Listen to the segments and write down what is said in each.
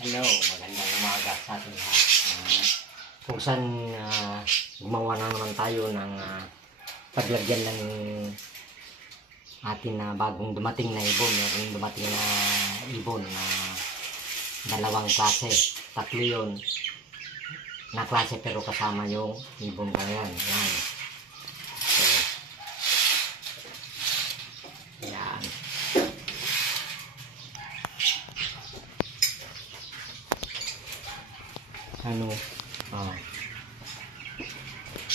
Hello, magandang umaga sa ating lahat. Kung saan gumawa na naman tayo ng paglagyan ng atin na bagong dumating na ibon. Meron dumating na ibon na dalawang klase. Tatlo yun na klase pero kasama yung ibon ko yan. Yan. So, yan.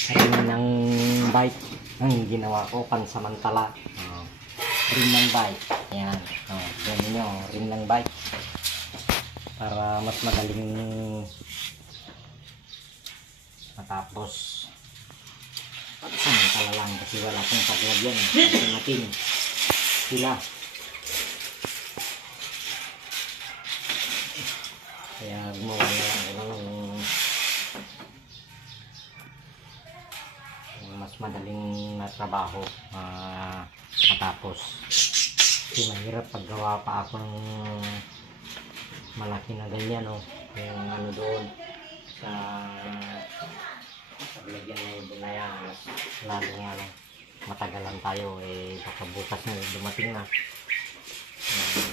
Rin ng bike ang ginawa ko pansamantala. Rin ng bike. Ayan. Ganyan nyo. Rin ng bike. Para mas madaling matapos. Pansamantala lang kasi wala kong paglagyan. Pagdating sila. Kaya gumawa na lang mas madaling na trabaho matapos. Kasi mahirap paggawa pa ako ng malaki na ganyan, yung ano doon sa paglagyan na yung bunaya. Lalo nga lang matagalan tayo, baka bukas na dumating na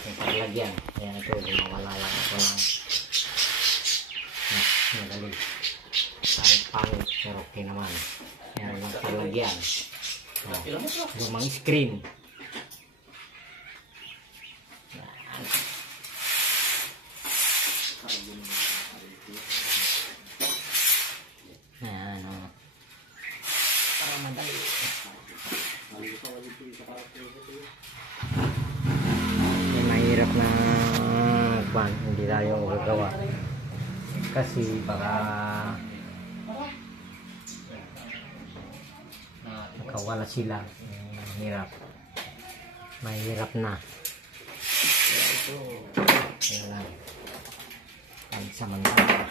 yung paglagyan. Kaya ito gumawa na lang ako ng madali kahit pangit pero okay naman. Yan ang paglagyan. Lumang screen. Yan. Para madali. Yan mahirap na hindi tayo gagawa. Kasi baka nakawala sila. Mahirap na. Kaya lang pansamantala.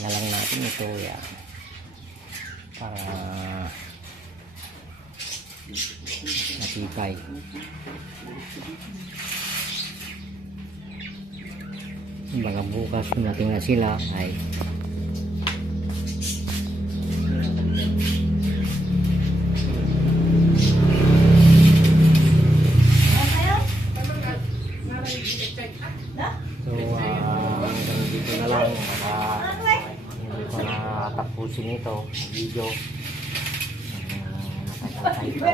Na lang natin ito yan para matibay. Baka bukas kung nating na sila ay dito na lang tapusin ito video. Kaya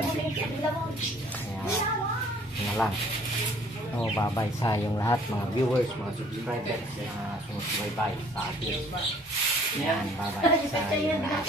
na lang. Bye-bye sa yung lahat mga viewers, mga subscribers na sumusubaybay sa atin. Yan, bye-bye sa yung lahat.